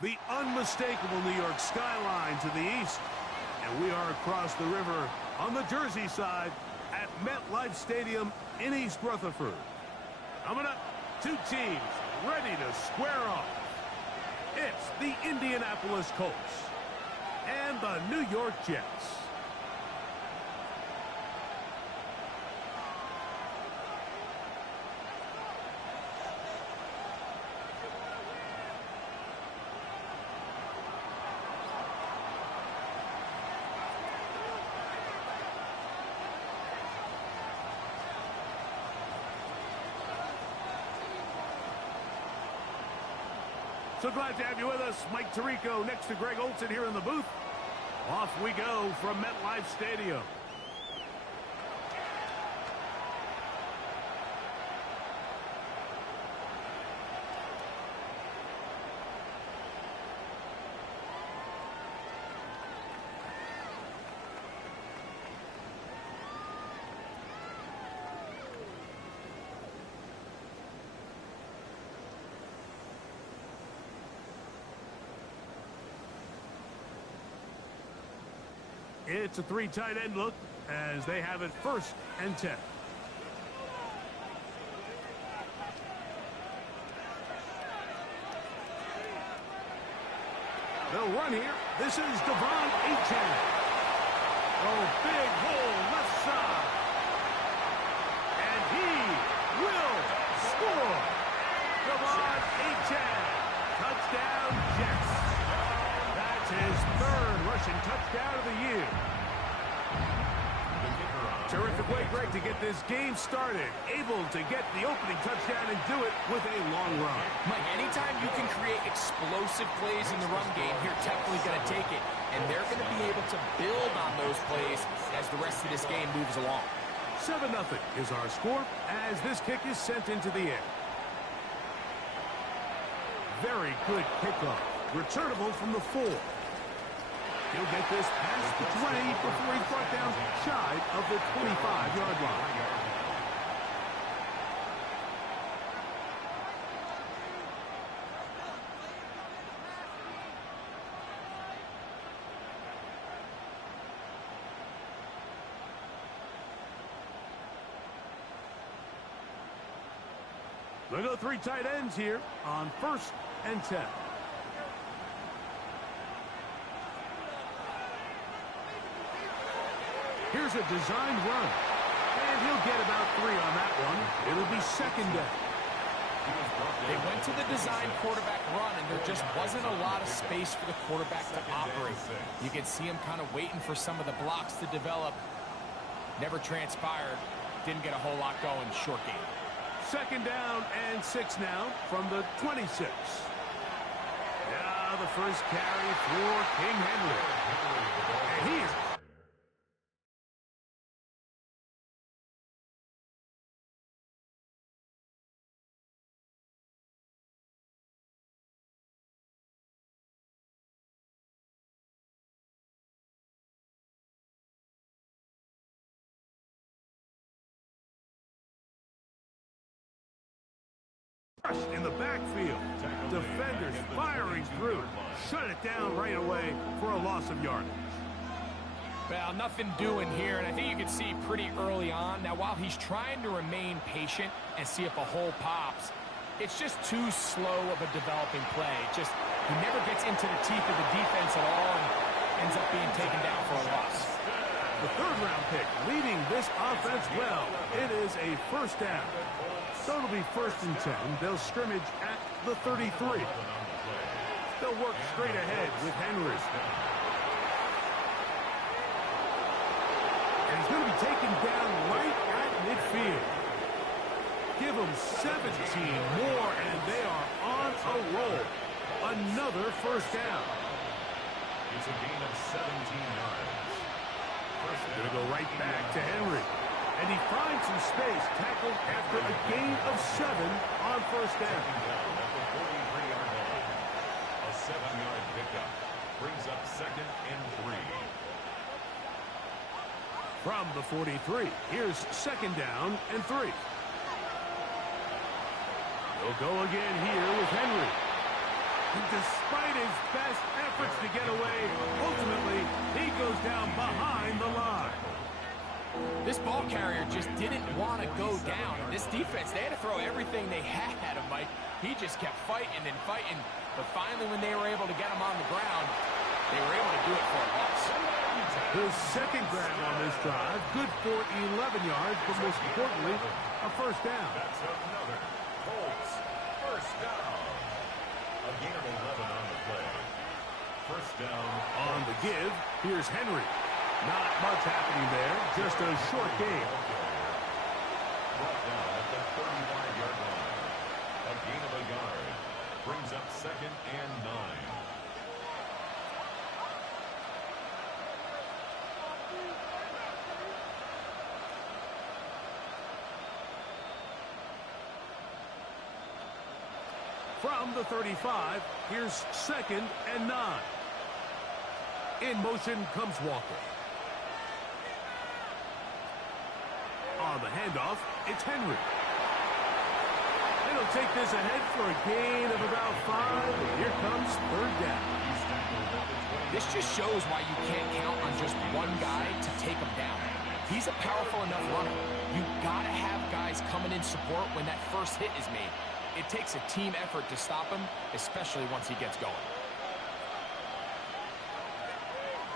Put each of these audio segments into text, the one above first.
The unmistakable New York skyline to the east. And we are across the river on the Jersey side at MetLife Stadium in East Rutherford. Coming up, two teams ready to square off. It's the Indianapolis Colts and the New York Jets. So glad to have you with us. Mike Tirico next to Greg Olson here in the booth. Off we go from MetLife Stadium. It's a three tight end look as they have it 1st and 10. They'll run here. This is Devon Achane. Oh, big hole left side. And he will score. Devon Achane. Touchdown, Jets. That's his 3rd rushing touchdown of the year. Terrific way, Greg, to get this game started. Able to get the opening touchdown and do it with a long run. Mike, anytime you can create explosive plays in the run game, you're definitely going to take it. And they're going to be able to build on those plays as the rest of this game moves along. 7-0 is our score as this kick is sent into the air. Very good kickoff. Returnable from the 4. He'll get this past the 20 before he's brought down shy of the 25-yard line. They'll go 3 tight ends here on 1st and 10. Here's a designed run. And he'll get about 3 on that one. It'll be 2nd down. They went to the design quarterback run, and there just wasn't a lot of space for the quarterback to operate. You can see him kind of waiting for some of the blocks to develop. Never transpired. Didn't get a whole lot going. Short game. 2nd down and 6 now from the 26. Now the first carry for King Henry. And he's in the backfield. Defenders firing through. Shut it down right away for a loss of yardage. Well, nothing doing here, and I think you can see pretty early on. Now, while he's trying to remain patient and see if a hole pops, it's just too slow of a developing play. He never gets into the teeth of the defense at all and ends up being taken down for a loss. The 3rd-round pick leading this offense well. It is a 1st down. So it'll be 1st and 10. They'll scrimmage at the 33. They'll work straight ahead with Henry. And he's going to be taken down right at midfield. Give them 17 more, and they are on a roll. Another 1st down. It's a gain of 17 yards. Going to go right back to Henry. And he finds some space, tackled after a gain of 7 on 1st down. At the 43-yard line. A 7-yard pickup brings up 2nd and 3. From the 43, here's 2nd down and 3. They'll go again here with Henry. And despite his best efforts to get away, ultimately, he goes down behind the line. This ball carrier just didn't want to go down. This defense, they had to throw everything they had at him, Mike. He just kept fighting and fighting. But finally, when they were able to get him on the ground, they were able to do it for a loss. His second grab on this drive, good for 11 yards, but most importantly, a first down. That's another Colts first down. A gain of 11 on the play. First down. On the give, here's Henry. Not much happening there, just a short gain. Brought down at the 35-yard line. A gain of a yard. Brings up second and 9. From the 35, here's second and 9. In motion comes Walker. On the handoff, it's Henry. It'll take this ahead for a gain of about 5. And here comes third down. This just shows why you can't count on just one guy to take him down. He's a powerful enough runner. You gotta have guys coming in support when that first hit is made. It takes a team effort to stop him, especially once he gets going.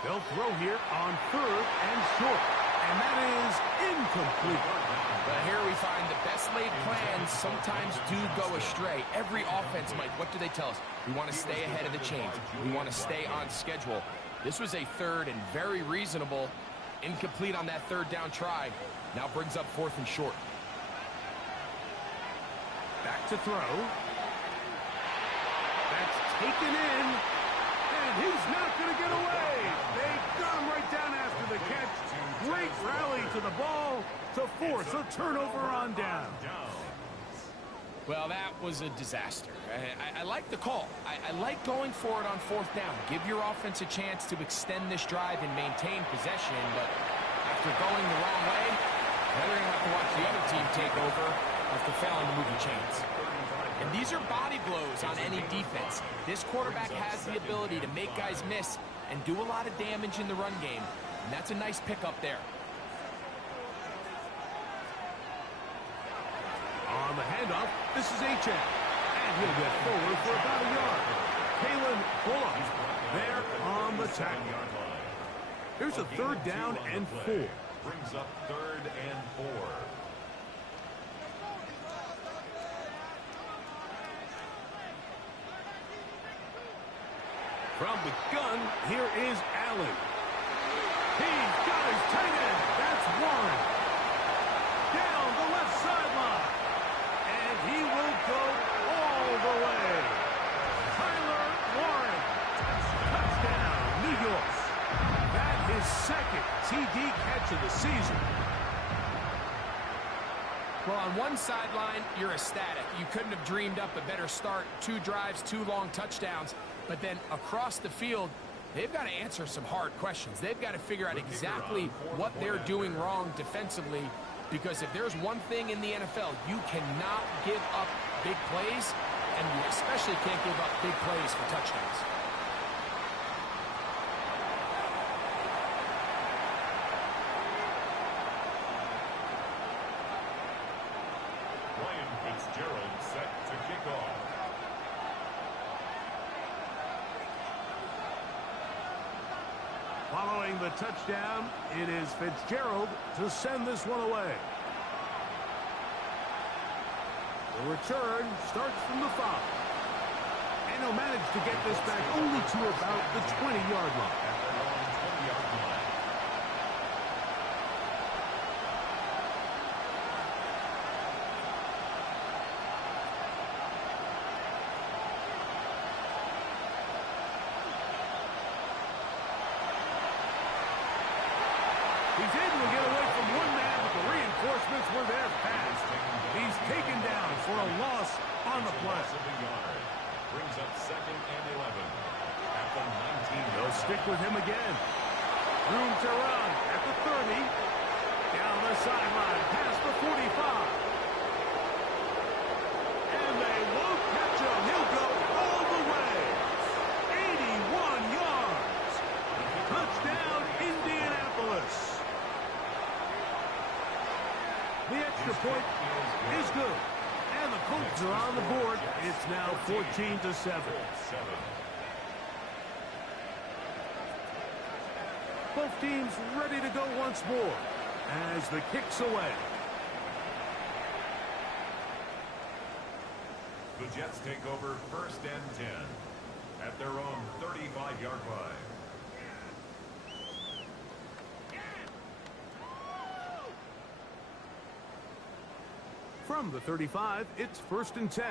They'll throw here on third and short. And that is incomplete. But here we find the best laid plans sometimes do go astray. Every offense, Mike, what do they tell us? We want to stay ahead of the chains. We want to stay on schedule. This was a third and very reasonable. Incomplete on that third down try. Now brings up fourth and short. Back to throw. That's taken in. And he's not going to get away. They got him right down after the catch. Great rally to the ball to force a turnover on down. Well, that was a disaster. I like the call. I like going for it on fourth down. Give your offense a chance to extend this drive and maintain possession. But after going the wrong way, now they're going to have to watch the other team take over after failing to move the chains. And these are body blows on any defense. This quarterback has the ability to make guys miss and do a lot of damage in the run game. And that's a nice pickup there. On the handoff, this is H.M. And he'll get forward for about a yard. Kalen Bullock there on the tackle. Here's a third down and 4. Brings up third and 4. From the gun, here is Allen. He's got his tight end. That's Warren. Down the left sideline. And he will go all the way. Tyler Warren. Touchdown, New York. That is second TD catch of the season. Well, on one sideline, you're ecstatic. You couldn't have dreamed up a better start. 2 drives, 2 long touchdowns. But then across the field, they've got to answer some hard questions. They've got to figure out exactly what they're doing wrong defensively. Because if there's one thing in the NFL, you cannot give up big plays, and you especially can't give up big plays for touchdowns. Fitzgerald set to kick off. Following the touchdown, it is Fitzgerald to send this one away. The return starts from the 5. And he'll manage to get this back only to about the 20-yard line. He's able to get away from one man, but the reinforcements were there fast. He's taken down for a loss on the play. Brings up second and 11. At the 19. They'll stick with him again. Room to run at the 30. Down the sideline, past the 45. And they won't catch him. He'll go all the away. 81 yards. Touchdown, Indianapolis. The extra point is good. And the Colts are on the board. It's now 14-7. Both teams ready to go once more as the kick's away. The Jets take over 1st and 10 at their own 35-yard line. From the 35, it's 1st and 10.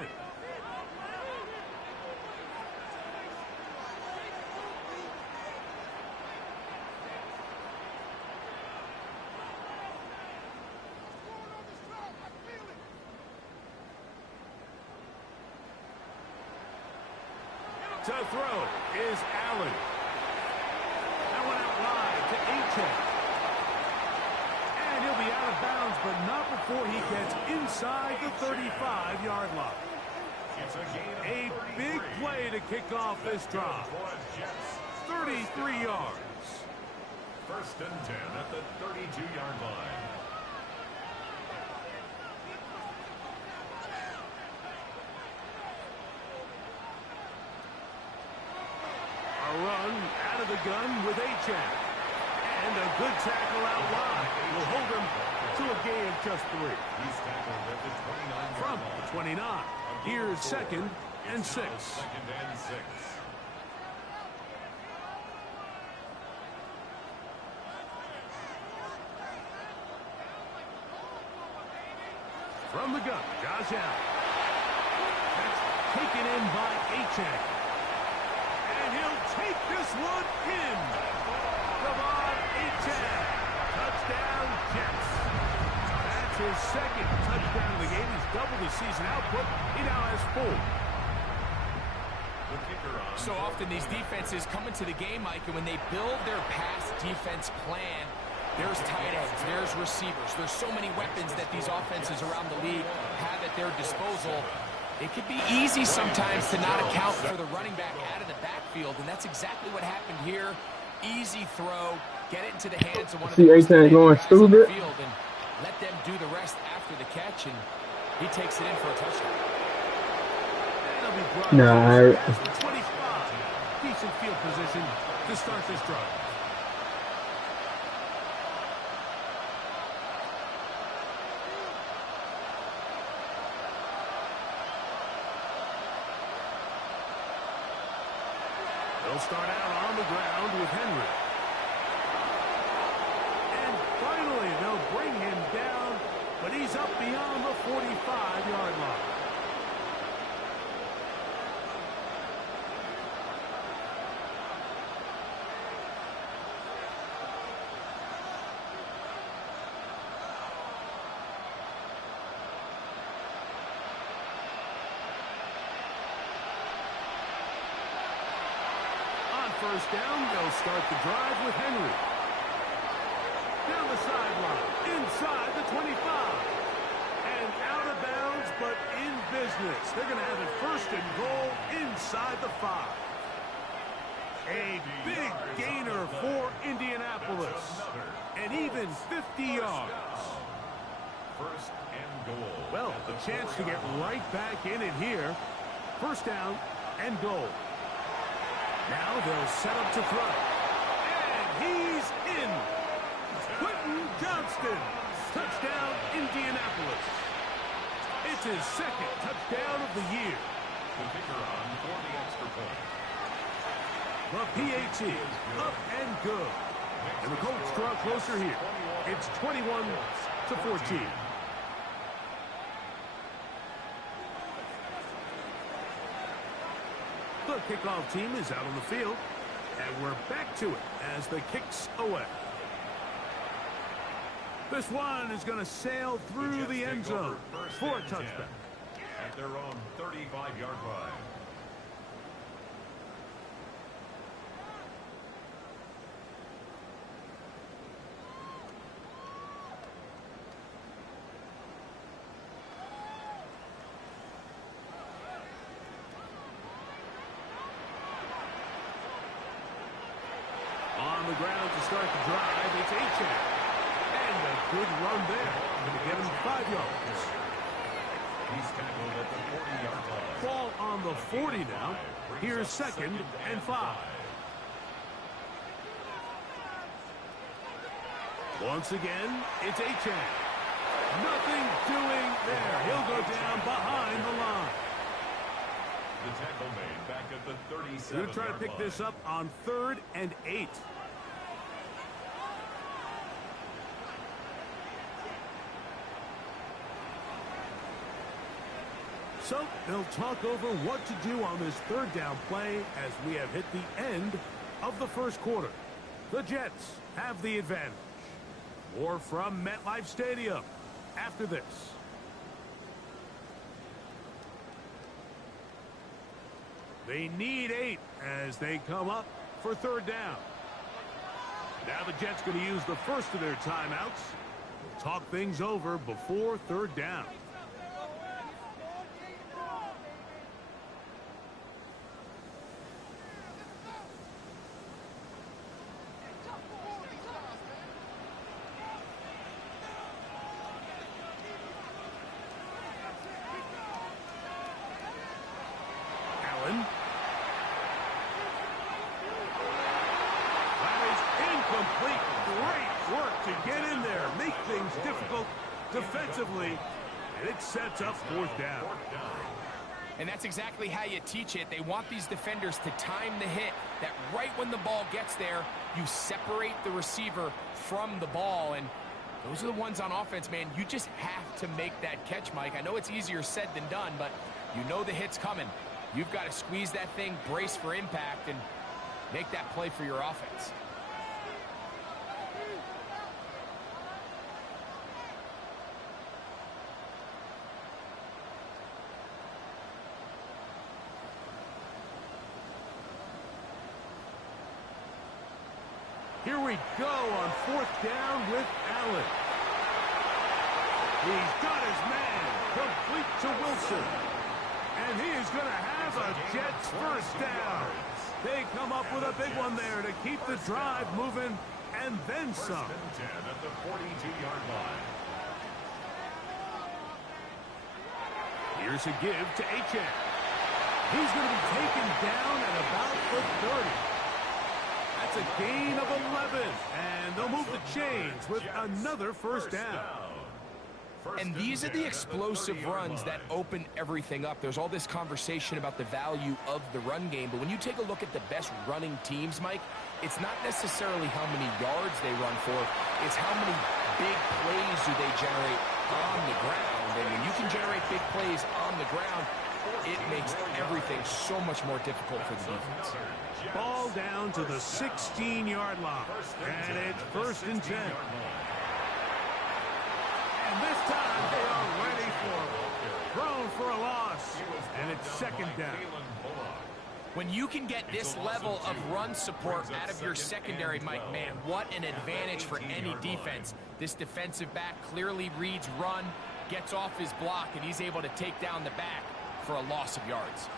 To throw is Allen. That one out wide to Achane. And he'll be out of bounds, but not before he gets inside the 35-yard line. It's a big play to kick off this drive. 33 yards. 1st and 10 at the 32-yard line. A run out of the gun with Achane. And a good tackle out wide will hold him to a gain of just 3. He's tackled at the 29-yard From line. the 29, here's 2nd and 6. 2nd and 6. From the gun, Josh Allen. That's taken in by Achane. And he'll take this one in. Devon Achane. Touchdown, Jets. That's his 2nd touchdown of the game. He's doubled his season output. He now has 4. The kicker on. So often these defenses come into the game, Mike, and when they build their pass defense plan, there's tight ends, there's receivers. There's so many weapons that these offenses around the league have at their disposal. It could be easy sometimes to not account for the running back out of the backfield, and that's exactly what happened here. Easy throw, get it into the hands of one of the Achane going guys on the stupid. field, and let them do the rest after the catch, and he takes it in for a touchdown. Nah, 25. Decent field position to start this drive. They'll start out on the ground with Henry. And finally, they'll bring him down, but he's up beyond the 45-yard line. First down, they'll start the drive with Henry. Down the sideline, inside the 25. And out of bounds, but in business. They're going to have it 1st and goal inside the 5. A big gainer for Indianapolis. And even 50 yards. 1st and goal. Well, the chance to get right back in it here. 1st down and goal. Now they'll set up to throw. And he's in. Quentin Johnston. Touchdown, Indianapolis. It's his 2nd touchdown of the year. The kicker on for the extra point. The PAT up and good. And the Colts draw closer here. It's 21-14. The kickoff team is out on the field, and we're back to it as the kick's away. This one is going to sail through the end zone for a touchdown. At their own 35-yard line. on the ground to start the drive. It's Achane. And a good run there. Going to get him 5 yards. He's tackled at the 40-yard line. Ball on the 40 now. Here's 2nd and 5. Once again, it's Achane. Nothing doing there. He'll go down behind the line. The tackle made back at the 37-yard line. We're trying to pick this up on 3rd and 8. So they'll talk over what to do on this 3rd down play as we have hit the end of the 1st quarter. The Jets have the advantage. More from MetLife Stadium after this. They need 8 as they come up for 3rd down. Now the Jets going to use the first of their timeouts. We'll talk things over before 3rd down. Defensively, and it sets up 4th down. And that's exactly how you teach it. They want these defenders to time the hit, that right when the ball gets there, you separate the receiver from the ball. And those are the ones on offense, man. You just have to make that catch, Mike. I know it's easier said than done, but you know the hit's coming. You've got to squeeze that thing, brace for impact, and make that play for your offense. Here we go on 4th down with Allen. He's got his man complete to Wilson. And he is going to have a Jets 1st down. They come up with a big one there to keep the drive moving and then some. 1st and 10 at the 42-yard line. Here's a give to Achane. He's going to be taken down at about the 30. That's a gain of 11, and they'll move the chains with another 1st down. And these are the explosive runs that open everything up. There's all this conversation about the value of the run game, but when you take a look at the best running teams, Mike, it's not necessarily how many yards they run for, it's how many big plays do they generate on the ground. And when you can generate big plays on the ground, it makes everything so much more difficult for the defense. Ball down to the 16-yard line, and it's 1st and 10. And this time they are ready for it. Thrown for a loss, and it's 2nd down. When you can get this level of run support out of your secondary, Mike, man, what an advantage for any defense. This defensive back clearly reads run, gets off his block, and he's able to take down the back for a loss of yards.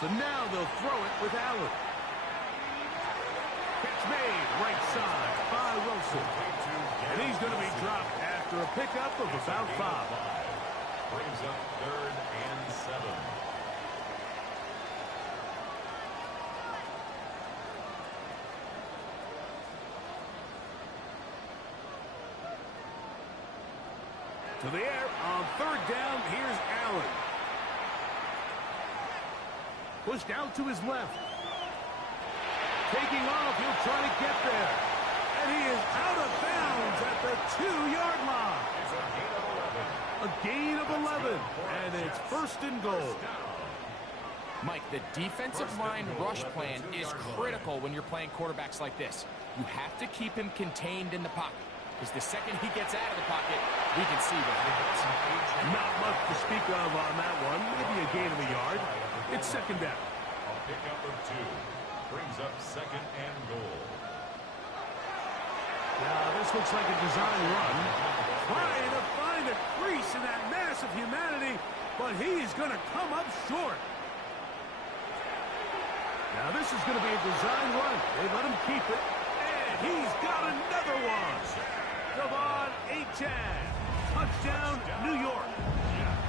So now they'll throw it with Allen. Catch made right side by Wilson. And he's going to be dropped after a pickup of about 5. Brings up 3rd and 7. To the air on 3rd down. Here's Allen. Pushed out to his left. Taking off, he'll try to get there. And he is out of bounds at the 2-yard line. A gain of 11. And it's 1st and goal. Mike, the defensive line rush plan is critical when you're playing quarterbacks like this. You have to keep him contained in the pocket, because the second he gets out of the pocket, we can see what happens. Not much to speak of on that one. Maybe a gain of a yard. It's 2nd down. A pickup of 2. Brings up 2nd and goal. Now, this looks like a design run. Trying to find a crease in that mass of humanity, but he's going to come up short. Now this is going to be a design run. They let him keep it. And he's got another one. Devon Achane. Touchdown, New York.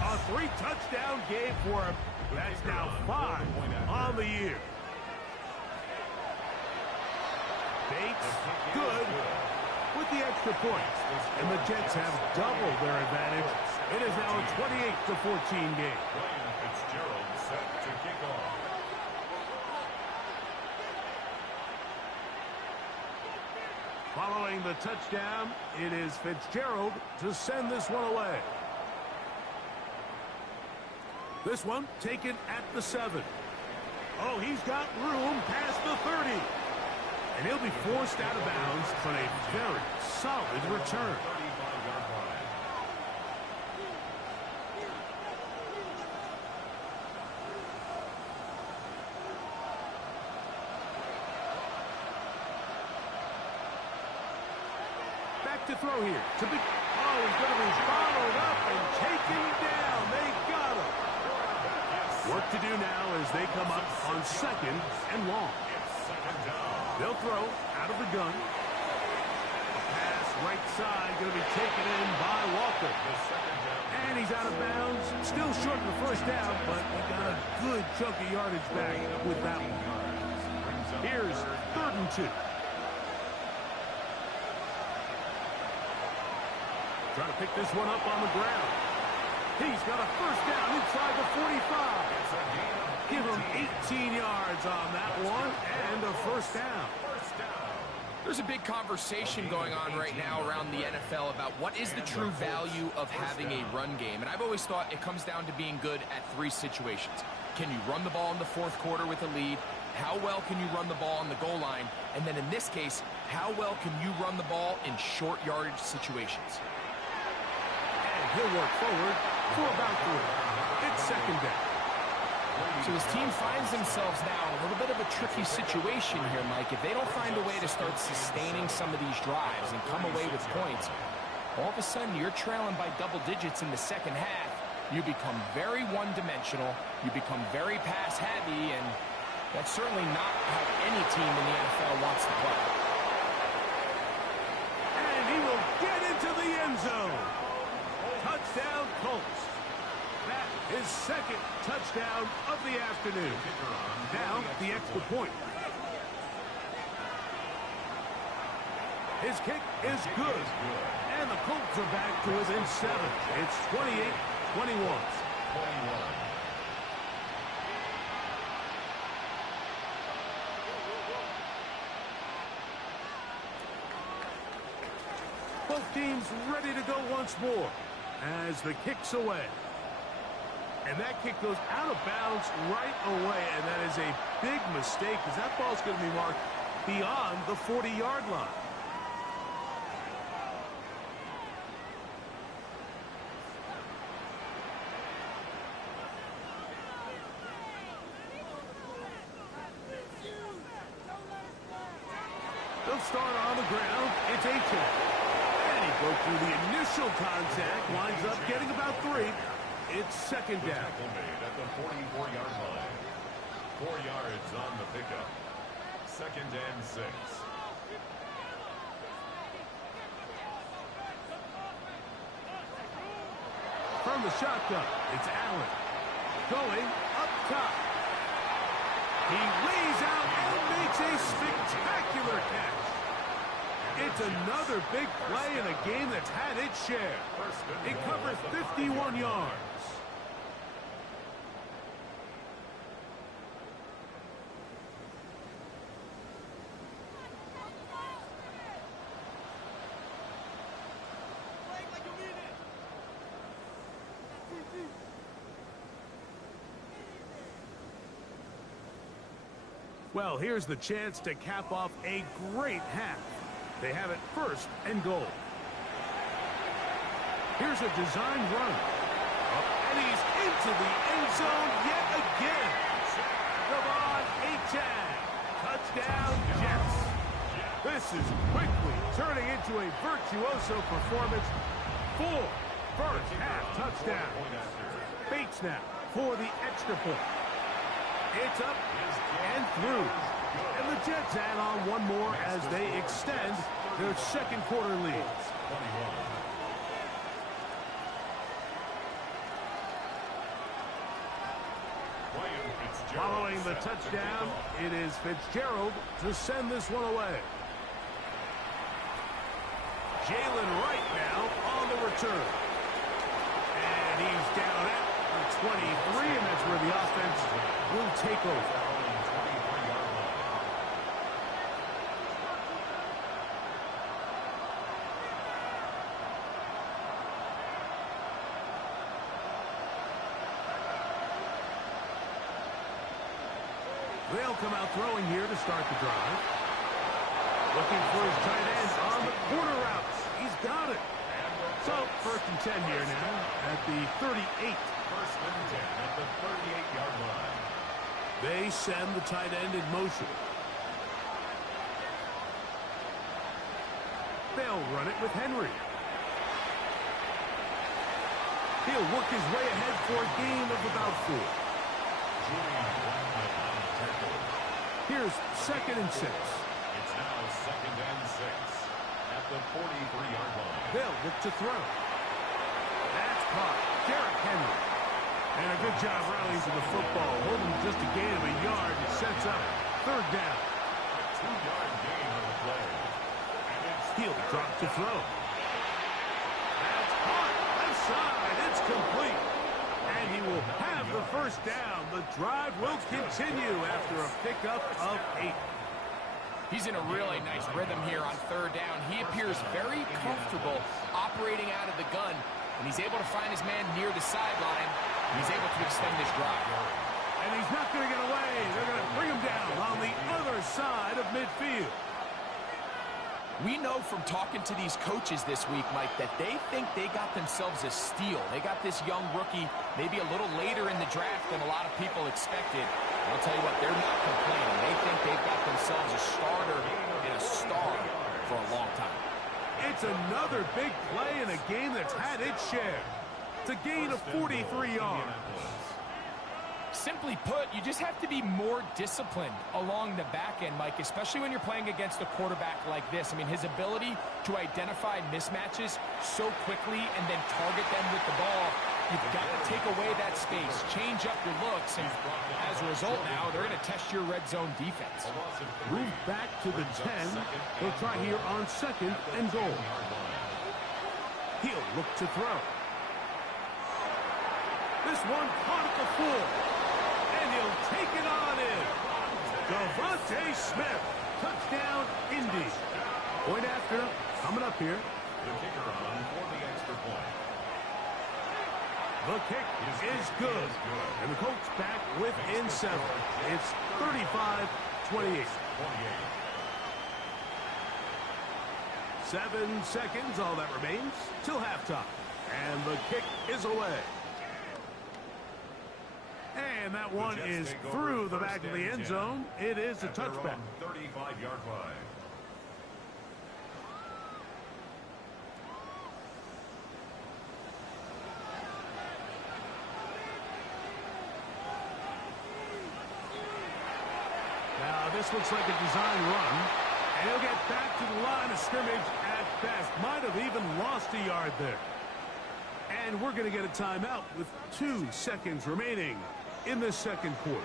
A 3-touchdown game for him. That's now 5 on the year. Bates, good, with the extra point. And the Jets have doubled their advantage. It is now a 28-14 game. Fitzgerald set to kick off. Following the touchdown, it is Fitzgerald to send this one away. This one taken at the 7. Oh, he's got room past the 30. And he'll be forced out of bounds on a very solid return. 35-yard line. Back to throw here. Oh, he's going to be followed up and taken down. They got him. Work to do now as they come up on 2nd and long. They'll throw out of the gun. A pass right side going to be taken in by Walker. And he's out of bounds. Still short of the first down, but he got a good chunk of yardage back with that one. Here's 3rd and 2. Trying to pick this one up on the ground. He's got a first down inside the 45. Give him 18 yards on that one and a first down. There's a big conversation going on right now around the NFL about what is the true value of having a run game. And I've always thought it comes down to being good at 3 situations. Can you run the ball in the 4th quarter with a lead? How well can you run the ball on the goal line? And then in this case, how well can you run the ball in short yardage situations? He'll work forward for about 3. It's 2nd down. So his team finds themselves now in a little bit of a tricky situation here, Mike. If they don't find a way to start sustaining some of these drives and come away with points, all of a sudden you're trailing by double digits in the 2nd half. You become very one-dimensional. You become very pass-heavy, and that's certainly not how any team in the NFL wants to play. And he will get into the end zone. Touchdown, Colts. That is 2nd touchdown of the afternoon. Now, the extra point. His kick is good. And the Colts are back to within 7. It's 28-21. Both teams ready to go once more as the kick's away. And that kick goes out of bounds right away, and that is a big mistake because that ball's going to be marked beyond the 40-yard line. They'll start on the ground. It's Achane. And he broke through the initial contact, winds up getting about 3. It's 2nd down. Tackle made at the 44-yard line. 4 yards on the pickup. 2nd and 6. From the shotgun, it's Allen. Going up top. He lays out and makes a spectacular catch. It's another big play in a game that's had its share. It covers 51 yards. Well, here's the chance to cap off a great half. They have it 1st and goal. Here's a design run. And he's into the end zone yet again. Devon Achane. Touchdown, Jets. This is quickly turning into a virtuoso performance. 4 first-half touchdowns. Bates now for the extra point. It's up and through. And the Jets add on one more as they extend their second quarter lead. Following the touchdown, it is Fitzgerald to send this one away. Jalen Wright now on the return. And he's down at the 23, and that's where the offense will take over. They'll come out throwing here to start the drive. Looking for his tight end on the corner routes. He's got it. So, 1st and 10 here now at the 38. 1st and 10 at the 38-yard line. They send the tight end in motion. They'll run it with Henry. He'll work his way ahead for a gain of about 4. Here's 2nd and 6. It's now 2nd and 6 at the 43-yard line. They'll look to throw. That's caught. Derrick Henry. And a good job rallying to the football. Holding just a gain of a yard. It sets up 3rd down. A 2-yard gain on the play. And it's He'll drop to throw. That's caught. Left side. It's complete. And he will have the 1st down. The drive will continue after a pickup of 8. He's in a really nice rhythm here on 3rd down. He appears very comfortable operating out of the gun, and he's able to find his man near the sideline, and he's able to extend this drive. And he's not going to get away. They're going to bring him down on the other side of midfield. We know from talking to these coaches this week, Mike, that they think they got themselves a steal. They got this young rookie maybe a little later in the draft than a lot of people expected. And I'll tell you what, they're not complaining. They think they've got themselves a starter and a star for a long time. It's another big play in a game that's had its share. It's a gain of 43 yards. Simply put, you just have to be more disciplined along the back end, Mike, especially when you're playing against a quarterback like this. I mean, his ability to identify mismatches so quickly and then target them with the ball, you've got to take away that space, change up your looks, and as a result now, they're going to test your red zone defense. Move back to the 10. They'll try here on 2nd and goal. He'll look to throw. This one caught at the 4. And he'll take it on in. Devontae Smith. Touchdown, Indy. Point after. Coming up here. The kicker on for the extra point. The kick is good. And the Colts back within 7. It's 35-28. 7 seconds, all that remains, till halftime. And the kick is away. And that one is through the back of the end zone. It is a touchback. 35-yard line. Now this looks like a design run. And he'll get back to the line of scrimmage at best. Might have even lost a yard there. And we're going to get a timeout with 2 seconds remaining in the second quarter.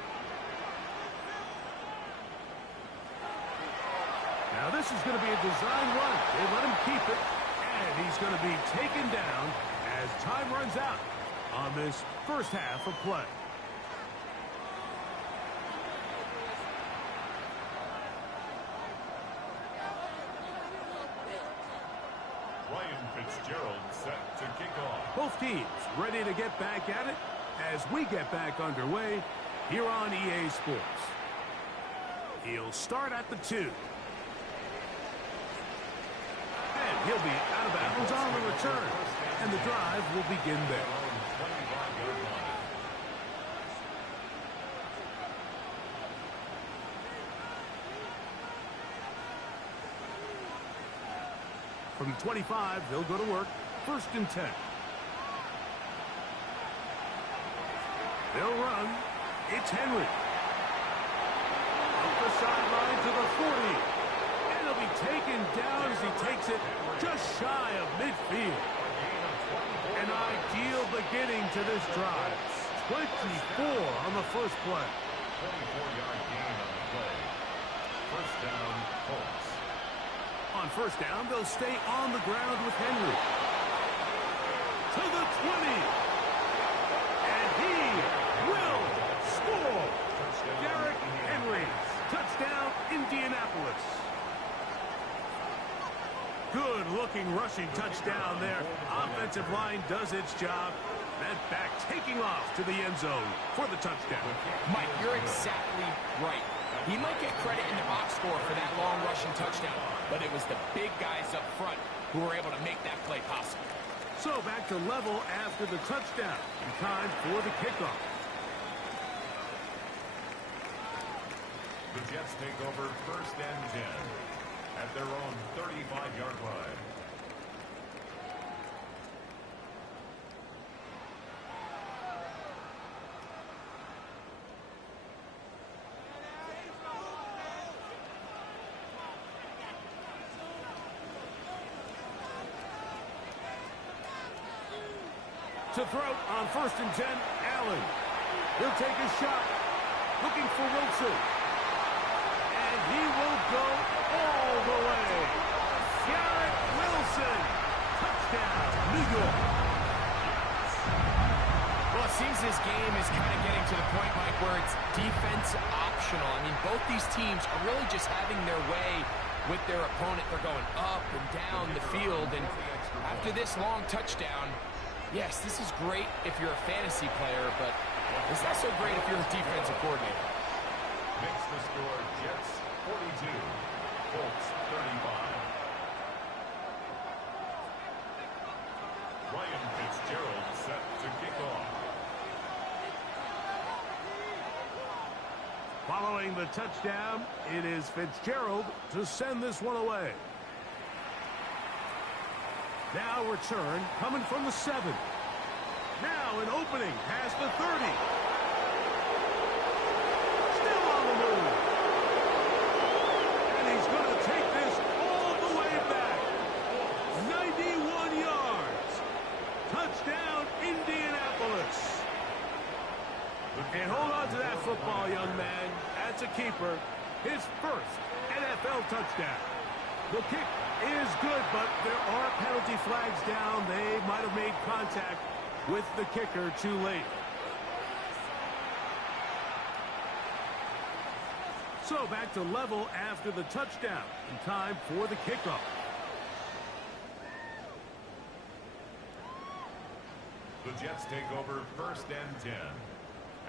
Now this is going to be a design run. They let him keep it, and he's going to be taken down as time runs out on this first half of play. Ryan Fitzgerald set to kick off. Both teams ready to get back at it as we get back underway here on EA Sports. He'll start at the 2. And he'll be out of bounds on the return. And the drive will begin there. From the 25, they'll go to work. 1st and 10. They'll run. It's Henry. down as he takes it just shy of midfield. An ideal beginning to this drive. 24 on the first play. 24-yard gain on the play. First down, Colts. On first down, they'll stay on the ground with Henry. To the 20. And he will score. Derrick Henry. Touchdown, Indianapolis. Good-looking rushing touchdown there. Offensive line does its job. That back taking off to the end zone for the touchdown. Mike, you're exactly right. He might get credit in the box score for that long rushing touchdown, but it was the big guys up front who were able to make that play possible. So back to level after the touchdown. And time for the kickoff. The Jets take over first and 10 at their own 35-yard line. To throw on first and 10, Allen. He'll take a shot. Looking for Wilson. And he will go all the way. Garrett Wilson. Touchdown, New York. Well, it seems this game is kind of getting to the point, Mike, where it's defense optional. I mean, both these teams are really just having their way with their opponent. They're going up and down the field. And after this long touchdown, yes, this is great if you're a fantasy player, but it's not so great if you're a defensive coordinator. Makes the score Jets 42, Colts 35. Ryan Fitzgerald set to kick off. Following the touchdown, it is Fitzgerald to send this one away. Now return coming from the 7. Now an opening past the 30. Still on the move. And he's going to take this all the way back. 91 yards. Touchdown, Indianapolis. And hold on to that football, young man. That's a keeper. His first NFL touchdown. The kick is good, but there are penalty flags down. They might have made contact with the kicker too late. So back to level after the touchdown. And time for the kickoff. The Jets take over first and 10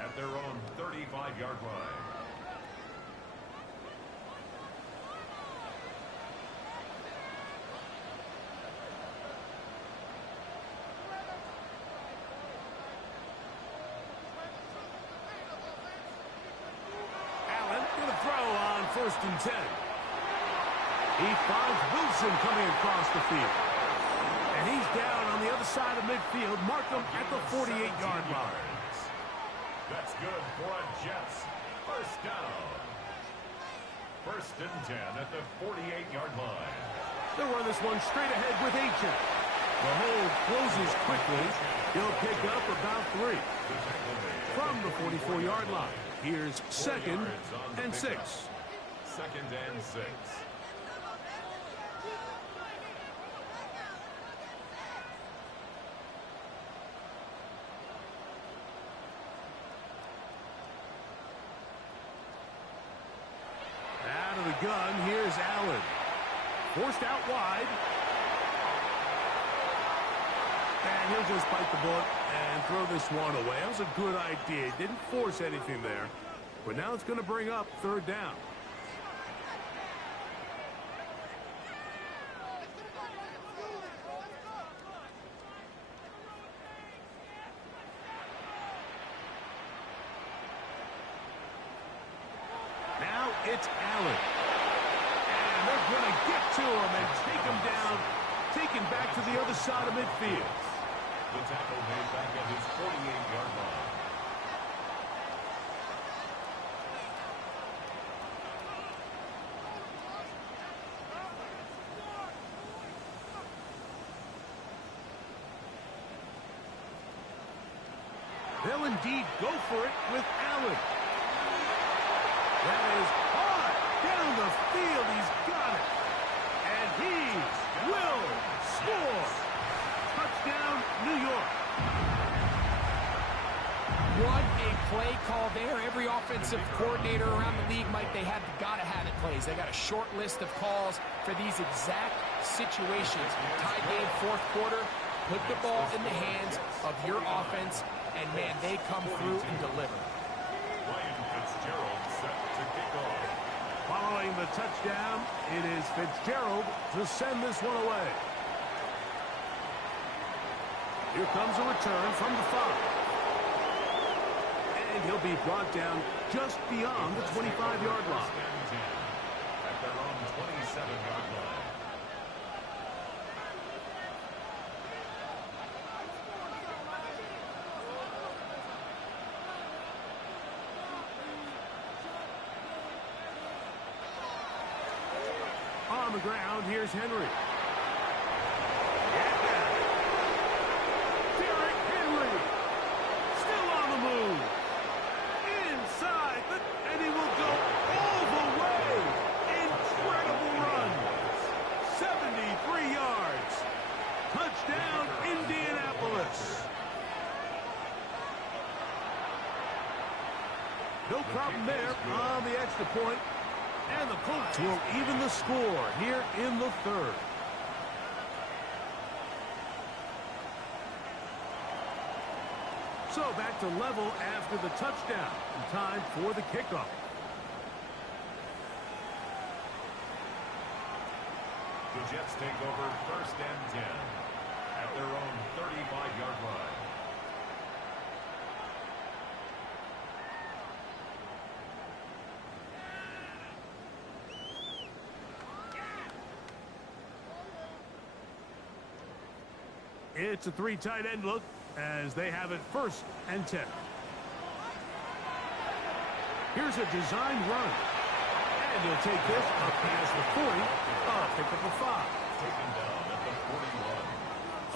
at their own 35-yard line. First and 10. He finds Wilson coming across the field. And he's down on the other side of midfield. Mark him at the 48-yard line. That's good for a Jets first down. First and 10 at the 48-yard line. They'll run this one straight ahead with Ancient. The hold closes quickly. He'll pick up about 3. From the 44-yard line. Here's second and 6. Second and 6. Out of the gun, here's Allen. Forced out wide. And he'll just bite the bullet and throw this one away. That was a good idea. Didn't force anything there. But now it's going to bring up third down. Now it's Allen. And they're going to get to him and take him down, taken back to the other side of midfield. The tackle made back at his 48-yard line. They'll indeed go for it with Allen. That is hard down the field. He's got it. And he will score. Touchdown, New York. What a play call there. Every offensive coordinator around the league, Mike, they have got to have it plays. They got a short list of calls for these exact situations. Tie game, fourth quarter, put the ball in the hands of your offense, and, man, they come through and deliver. Ryan Fitzgerald set to kick off. Following the touchdown, it is Fitzgerald to send this one away. Here comes a return from the 5. And he'll be brought down just beyond the 25-yard line. At their own 27-yard line. On the ground, here's Henry. Derrick Henry. Still on the move. Inside, and he will go all the way. Incredible run. 73 yards. Touchdown, Indianapolis. No problem there on the extra point. And the Colts will even the score here in the third. So back to level after the touchdown. And time for the kickoff. The Jets take over 1st and 10 at their own 35-yard line. It's a 3 tight end look as they have it 1st and 10. Here's a designed run. And he'll take this up past the 40. Pick up a 5. Taken down at the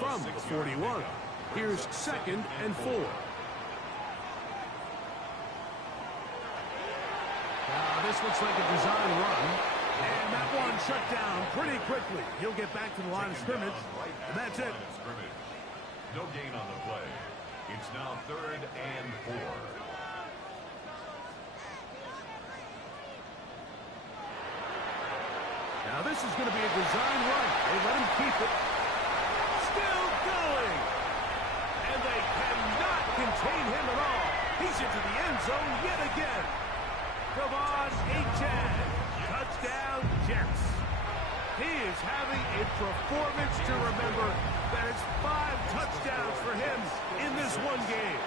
41. From the 41. Here's 2nd and 4. Now this looks like a design run. And that one shut down pretty quickly. He'll get back to the line of scrimmage. And that's it. No gain on the play. It's now 3rd and 4. Now this is going to be a design run. They let him keep it. Still going. And they cannot contain him at all. He's into the end zone yet again. Devon Achane. Touchdown, Jets. He is having a performance to remember. That is 5 touchdowns for him in this one game.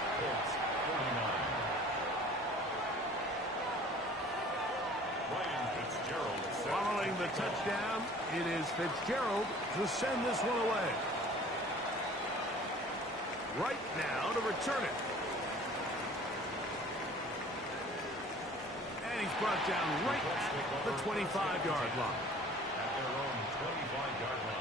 Following the touchdown, it is Fitzgerald to send this one away. Right now to return it. And he's brought down right at the 25-yard line. At their own 25-yard line.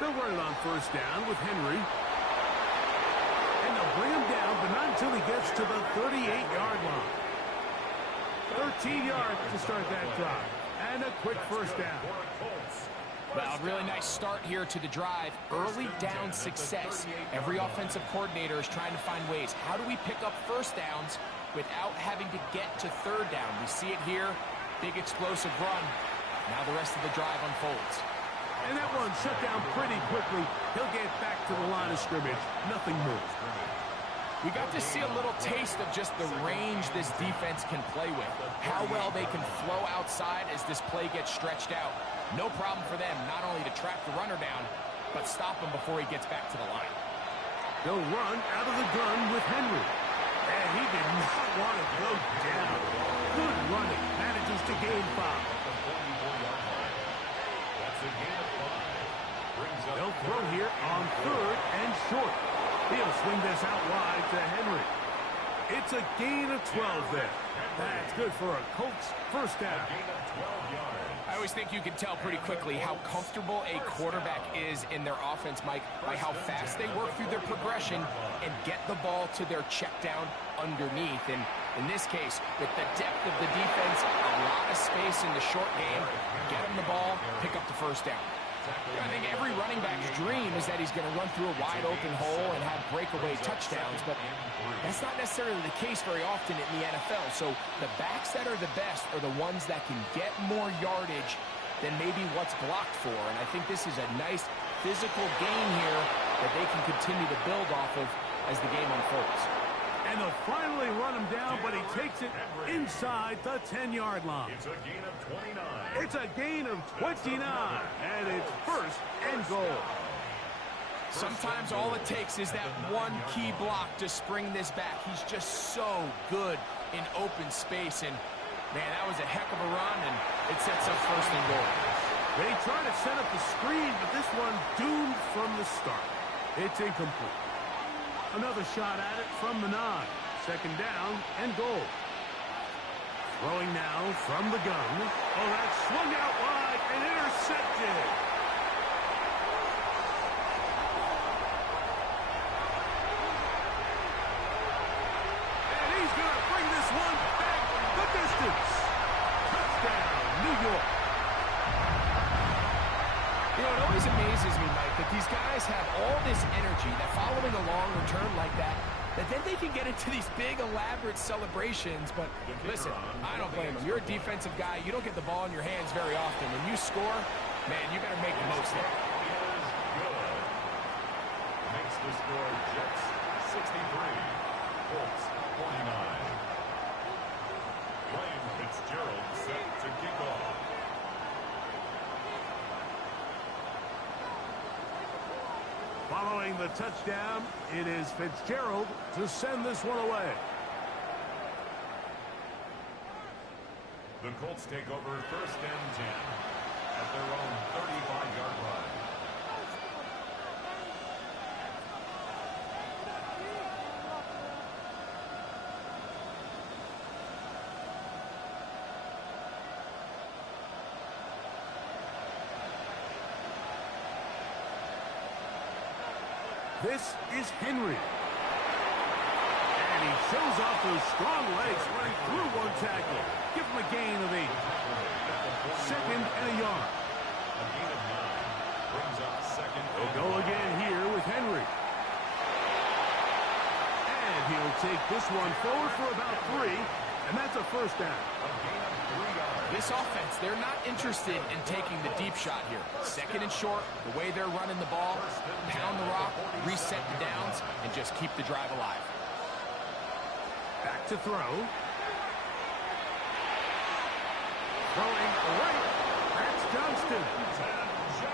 They'll run it on 1st down with Henry. And they'll bring him down, but not until he gets to the 38-yard line. 13 yards to start that drive. And a quick 1st down. Well, really nice start here to the drive. Early down success. Every offensive coordinator is trying to find ways. How do we pick up 1st downs without having to get to 3rd down? We see it here. Big explosive run. Now the rest of the drive unfolds. And that one shut down pretty quickly. He'll get back to the line of scrimmage. Nothing more. We got to see a little taste of just the range this defense can play with. How well they can flow outside as this play gets stretched out. No problem for them not only to track the runner down, but stop him before he gets back to the line. They'll run out of the gun with Henry. And he did not want to go down. Good running. Manages to gain 5. It's a gain of 5. Brings up They'll throw here on 3rd and short. He'll swing this out wide to Henry. It's a gain of 12 there. That's good for a Colts first down. a gain of 12 yards. I always think you can tell pretty quickly how comfortable a quarterback is in their offense, Mike, by how fast they work through their progression and get the ball to their check down underneath. And in this case, with the depth of the defense, a lot of space in the short game, get them the ball, pick up the first down. I think every running back's dream is that he's going to run through a wide open hole and have breakaway touchdowns, but that's not necessarily the case very often in the NFL. So the backs that are the best are the ones that can get more yardage than maybe what's blocked for. And I think this is a nice physical game here that they can continue to build off of as the game unfolds. And they'll finally run him down, but he takes it inside the 10-yard line. It's a gain of 29. It's a gain of 29, and it's 1st and goal. Sometimes all it takes is that one key block to spring this back. He's just so good in open space, and man, that was a heck of a run, and it sets up 1st and goal. They try to set up the screen, but this one doomed from the start. It's incomplete. Another shot at it from the 9. 2nd down and goal. Throwing now from the gun. Oh, that swung out wide and intercepted. And he's going to bring this one back the distance. Touchdown, New York. You know, it always amazes me, Mike, that these guys have all this energy that following a long return like that then they can get into these big, elaborate celebrations. But listen, I don't blame them. You're a defensive guy. You don't get the ball in your hands very often. When you score, man, you better make the most of it. Makes the score Jets 63, Colts 49. Ryan Fitzgerald set to kick off. Following the touchdown, it is Fitzgerald to send this one away. The Colts take over 1st and 10 at their own 35-yard line. This is Henry. And he shows off those strong legs running through one tackle. Give him a gain of 8. 2nd and a yard. A gain of 9 brings up 2nd. They'll go again here with Henry. And he'll take this one forward for about 3, and that's a 1st down. A gain of 3 yards. This offense, they're not interested in taking the deep shot here. 2nd and short, the way they're running the ball, pound the rock, reset the downs, and just keep the drive alive. Back to throw. Throwing right. That's Johnston.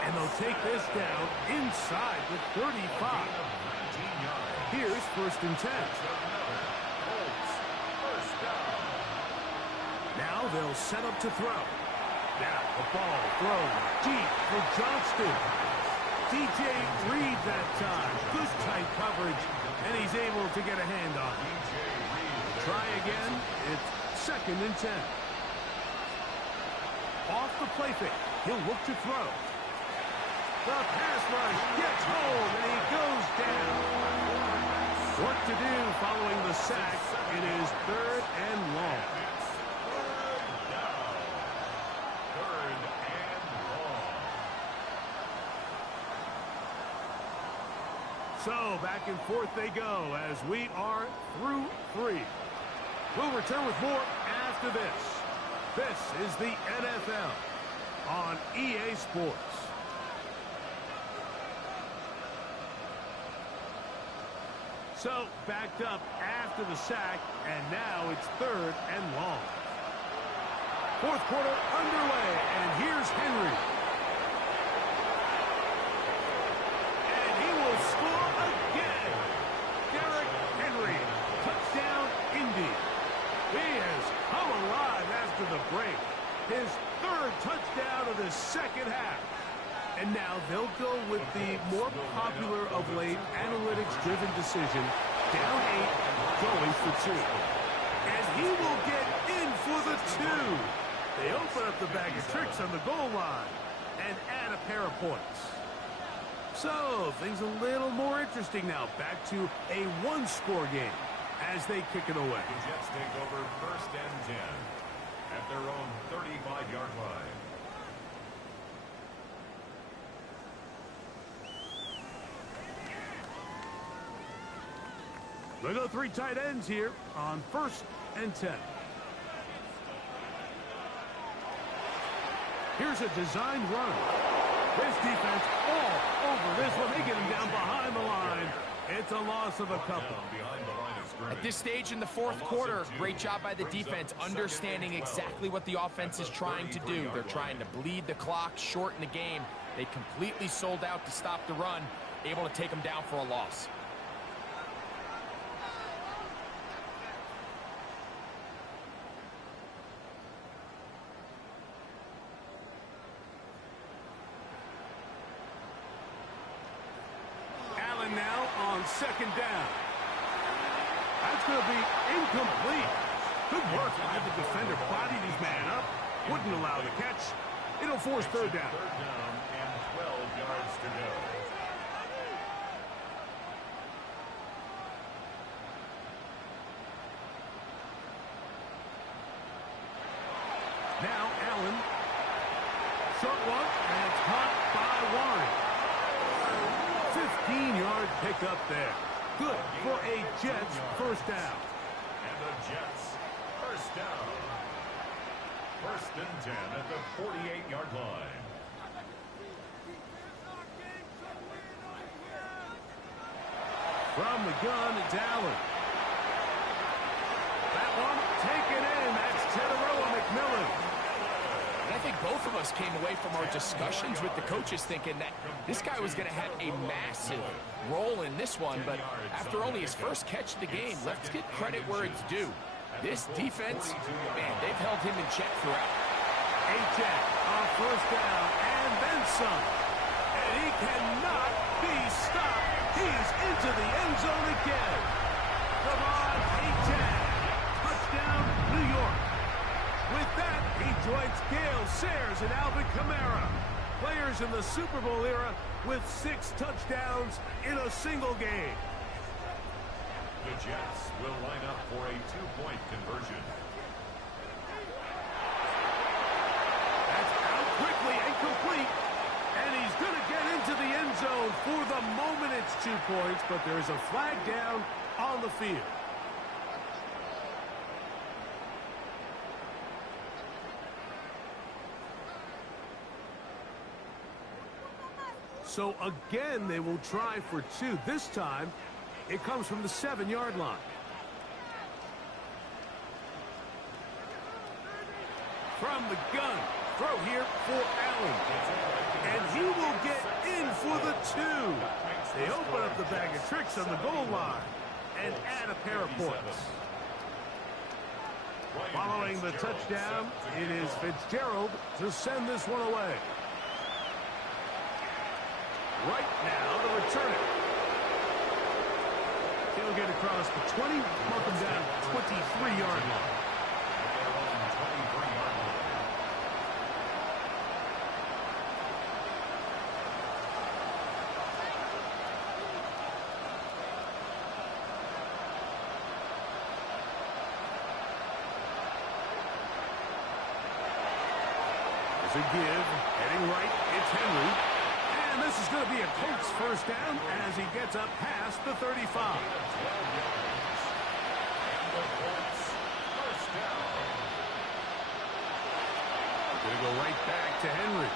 And they'll take this down inside the 35. Here's 1st and 10. Now they'll set up to throw. Now the ball thrown deep for Johnston. DJ Reed that time. Good tight coverage, and he's able to get a hand on it. Try again. It's 2nd and 10. Off the play fake. He'll look to throw. The pass rush gets home, and he goes down. What to do following the sack? It is 3rd and long. So, back and forth they go as we are through 3. We'll return with more after this. This is the NFL on EA Sports. So, backed up after the sack, and now it's 3rd and long. 4th quarter underway, and here's Henry. Score again. Derrick Henry. Touchdown, Indy. He has come alive after the break. His 3rd touchdown of the 2nd half. the more popular of late analytics-driven decision. Down 8, going for 2. And he will get in for the 2. They open up the bag of tricks on the goal line and add a pair of points. So, things a little more interesting now. Back to a one-score game as they kick it away. The Jets take over 1st and 10 at their own 35-yard line. They go 3 tight ends here on 1st and 10. Here's a designed run. This defense all over this one. They get him down behind the line. It's a loss of a couple. At this stage in the 4th quarter, great job by the defense, understanding exactly what the offense is trying to do. They're trying to bleed the clock, shorten the game. They completely sold out to stop the run, able to take them down for a loss. Now on 2nd down. That's going to be incomplete. Good work by the defender. Bodied his man up. Wouldn't allow the catch. It'll force 3rd down. 3rd down and 12 yards to go. Now Allen. Short one, and it's caught by Warren. 15-yard pickup there. Good for a Jets 1st down. And the Jets 1st down. 1st and 10 at the 48-yard line. From the gun, it's Allen. That one taken in. That's Teteroa McMillan. I think both of us came away from our discussions with the coaches thinking that this guy was going to have a massive role in this one, but after only his first catch of the game, let's get credit where it's due. This defense, man, they've held him in check throughout. A Jet on 1st down and then some. And he cannot be stopped. He's into the end zone again. Come on, A-Jet. Touchdown, New York. With that, he joins Gale Sayers and Alvin Kamara, players in the Super Bowl era with 6 touchdowns in a single game. The Jets will line up for a 2-point conversion. That's out quickly and complete, and he's going to get into the end zone. For the moment, it's 2 points, but there's a flag down on the field. So again, they will try for 2. This time, it comes from the 7-yard line. From the gun, throw here for Allen. And he will get in for the 2. They open up the bag of tricks on the goal line and add a pair of points. Following the touchdown, it is Fitzgerald to send this one away. Right now, the returner. He'll get across the 20, mark him down 23-yard line. There's a give, heading right, it's Henry. And this is going to be a Colts 1st down as he gets up past the 35. Going to go right back to Henry.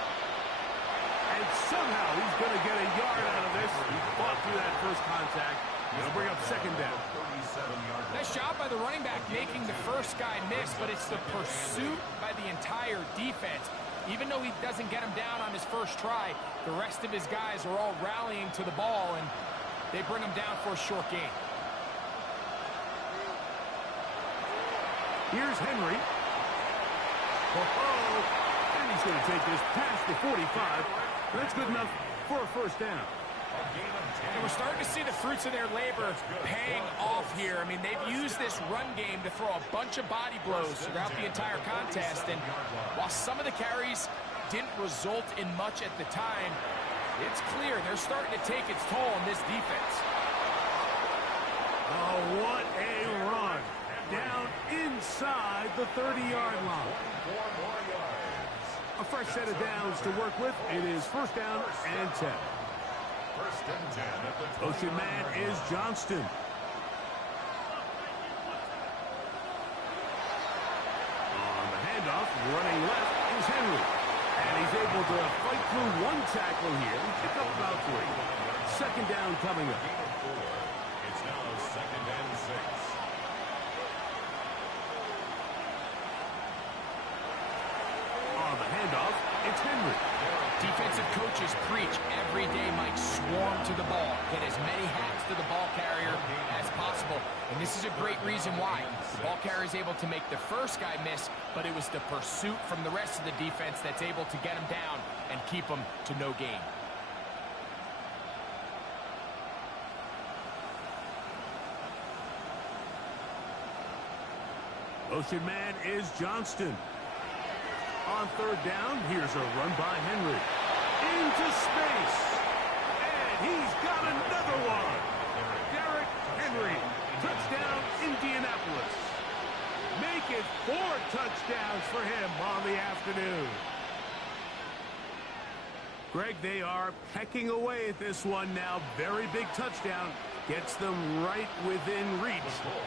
And somehow he's going to get a yard out of this. He fought through that first contact. It'll bring up 2nd down. Nice job by the running back making the first guy miss, but it's the pursuit by the entire defense. Even though he doesn't get him down on his first try, the rest of his guys are all rallying to the ball, and they bring him down for a short gain. Here's Henry. And he's going to take this past the 45. That's good enough for a first down. And we're starting to see the fruits of their labor paying off here. I mean, they've used this run game to throw a bunch of body blows throughout the entire contest. And while some of the carries didn't result in much at the time, it's clear they're starting to take its toll on this defense. Oh, what a run. Down inside the 30-yard line. A fresh set of downs to work with. It is first down and 10. First and 10 at the Motion man is Johnston. On the handoff, running left is Henry. And he's able to fight through one tackle here and pick up about 3. Second down coming up. It's now second and 6. On the handoff, it's Henry. Defensive coaches preach every day Mike swarm to the ball. Get as many hats to the ball carrier as possible. And this is a great reason why. The ball carrier is able to make the first guy miss, but it was the pursuit from the rest of the defense that's able to get him down and keep him to no gain. Motion man is Johnston. On third down, here's a run by Henry. Into space. And he's got another one. Derrick Henry. Touchdown, Indianapolis. Make it 4 touchdowns for him on the afternoon. Greg, they are pecking away at this one now. Very big touchdown. Gets them right within reach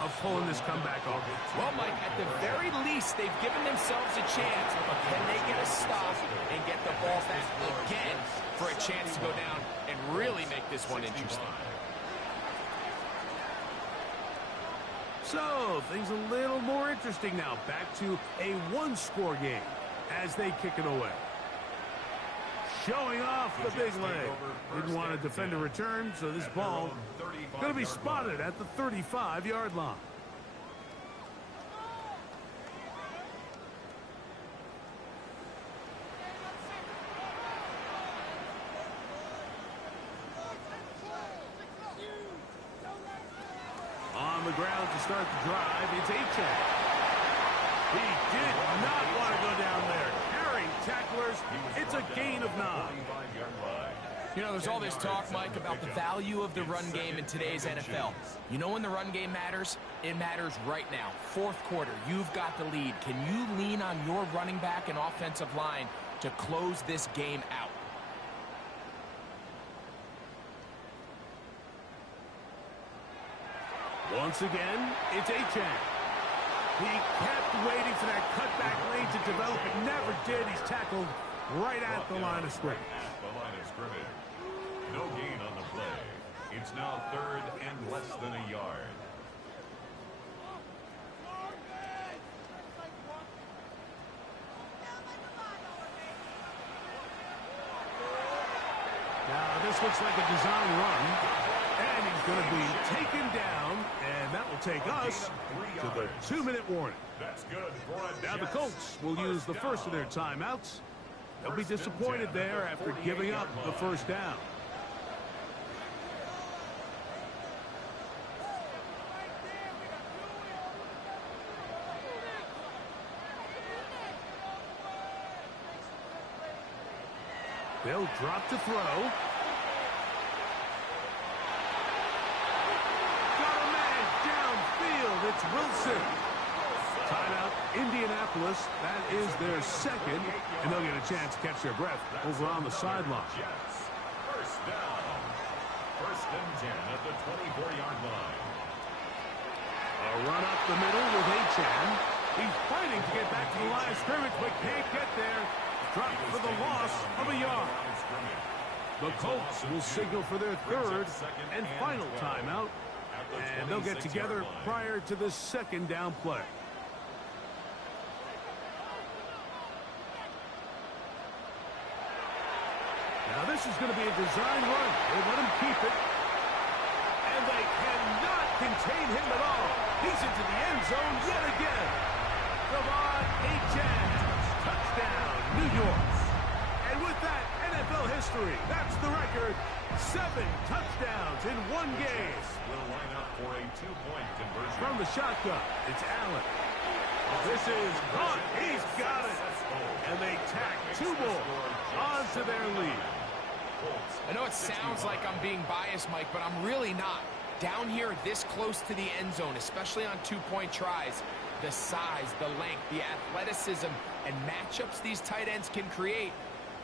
of pulling this comeback off. Well, Mike, at the very least, they've given themselves a chance, but can they get a stop and get the ball back again for a chance to go down and really make this one interesting? So, things a little more interesting now. Back to a one-score game as they kick it away. Showing off the big leg. Didn't want to defend a return, so this ball going to be spotted at the 35-yard line. On the ground to start the drive, it's Achane. He did not want to go down there. Carrying tacklers, it's a gain of 9. You know, there's all this talk, Mike, about the value of the run game in today's NFL. You know when the run game matters? It matters right now. Fourth quarter, you've got the lead. Can you lean on your running back and offensive line to close this game out? Once again, it's Achane. He kept waiting for that cutback lane to develop. It never did. He's tackled right at the line of scrimmage. No gain on the play. It's now third and less than a yard. Now, this looks like a design run. And he's going to be taken down. And that will take us to the 2-minute warning. That's good for Now the Colts will use the first of their timeouts. They'll be disappointed there after giving up the first down. They'll drop to throw. Got a man downfield. It's Wilson. Timeout, Indianapolis. That is their second, and they'll get a chance to catch their breath over on the sideline. First down. First and 10 at the 24-yard line. A run up the middle with Achane. He's fighting to get back to the line of scrimmage, but can't get there. Dropped for the loss of a yard. The Colts will signal for their third and final timeout, and they'll get together prior to the second down play. Now this is going to be a design run. They let him keep it. And they cannot contain him at all. He's into the end zone yet again. Devon Achane. Touchdown, New York. And with that, NFL NFL history. That's the record. 7 touchdowns in one game. Will line up for a 2-point conversion. From the shotgun, it's Allen. This is caught. He's got it. And they tack 2 more onto their lead. I know it sounds like I'm being biased, Mike, but I'm really not. Down here this close to the end zone, especially on 2-point tries, the size, the length, the athleticism, and matchups these tight ends can create,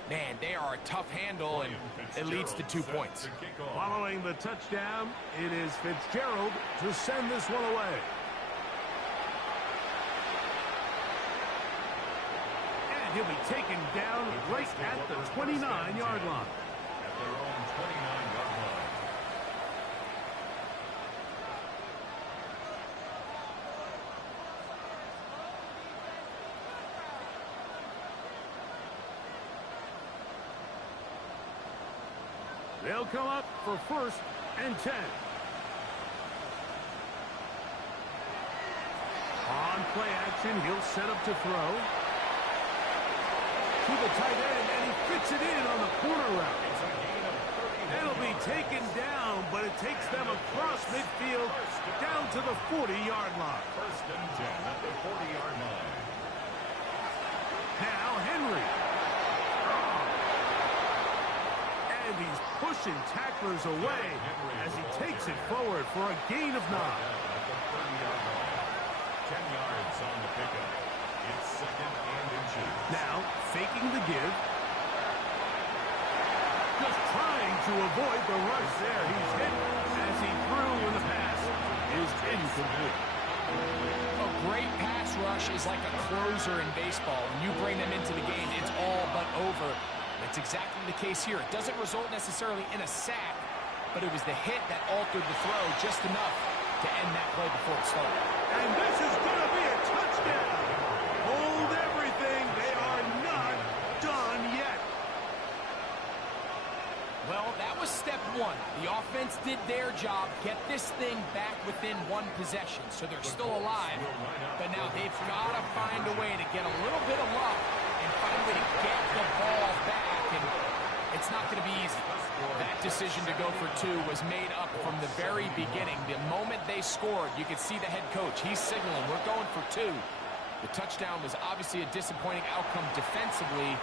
man, they are a tough handle, and it leads to 2 points. Following the touchdown, it is Fitzgerald to send this one away. And he'll be taken down right at the 29-yard line. At their own 29-yard line. They'll come up for 1st and 10. On play action, he'll set up to throw. To the tight end, and he fits it in on the corner route. It'll be taken down, but it takes them across midfield down to the 40-yard line. 1st and 10 at the 40-yard line. Now Henry. And he's pushing tacklers away as he takes it forward for a gain of 9. At the 30-yard line. 10 yards on the pickup. It's 2nd and inches. Now faking the give. Just trying to avoid the rush there. He's hit as he threw when the pass is incomplete. A great pass rush is like a closer in baseball. When you bring them into the game, it's all but over. That's exactly the case here. It doesn't result necessarily in a sack, but it was the hit that altered the throw just enough to end that play before it started. And this is going to be a touchdown. Hold everything. They are not done yet. Well, that was step 1. The offense did their job, get this thing back within 1 possession, so they're still alive. But now they've got to find a way to get a little bit of luck and find a way to get the ball back, and it's not going to be easy. That decision to go for 2 was made up from the very beginning. The moment they scored, you could see the head coach. He's signaling, we're going for 2. The touchdown was obviously a disappointing outcome defensively.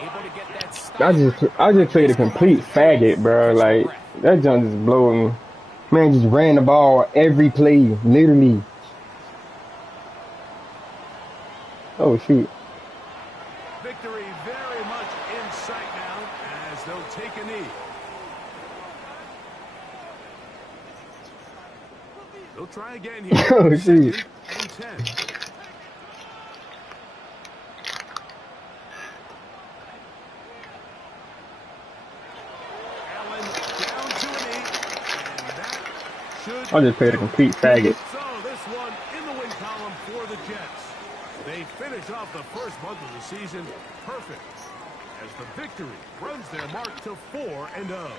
Able to get that stop. I just played a complete faggot, bro. Like, that junk just blowing me. Man just ran the ball every play, literally. Oh, shoot. Victory very much in sight now as they'll take a knee. They'll try again here. Oh, shoot. 2nd and 10. I just played a complete faggot. So this one in the win column for the Jets. They finish off the first month of the season perfect as the victory runs their mark to 4-0.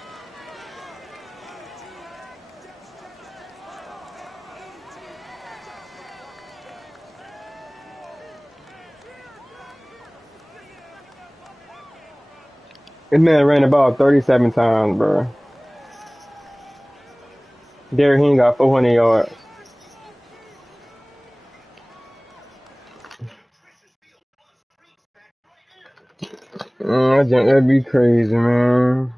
This man ran the ball 37 times, bro. Derrick Henry got 400 yards. That'd be crazy, man.